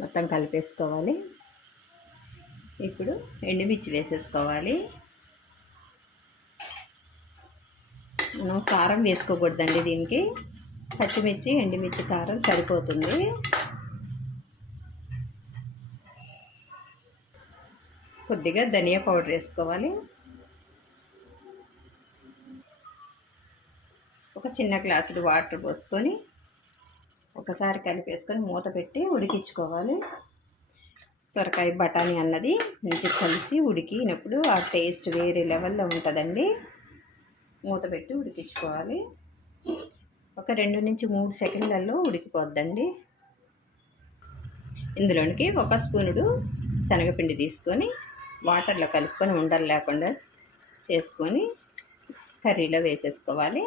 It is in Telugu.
మొత్తం కలిపేసుకోవాలి. ఇప్పుడు ఎండుమిర్చి వేసేసుకోవాలి. మనం కారం వేసుకోకూడదండి, దీనికి పచ్చిమిర్చి ఎండుమిర్చి కారం సరిపోతుంది. కొద్దిగా ధనియా పౌడర్ వేసుకోవాలి. ఒక చిన్న గ్లాసుడు వాటర్ పోసుకొని ఒకసారి కలిపేసుకొని మూత పెట్టి ఉడికించుకోవాలి. సొరకాయ బఠానీ అన్నది మంచిగా కలిసి ఉడికినప్పుడు ఆ టేస్ట్ వేరే లెవెల్లో ఉంటుందండి. మూత పెట్టి ఉడికించుకోవాలి. ఒక 2 నుంచి 3 సెకండ్లలో ఉడికిపోద్దండి. ఇందులోనికి 1 స్పూనుడు శనగపిండి తీసుకొని వాటర్లో కలుపుకొని ఉండలు లేకుండా చేసుకొని కర్రీలో వేసేసుకోవాలి.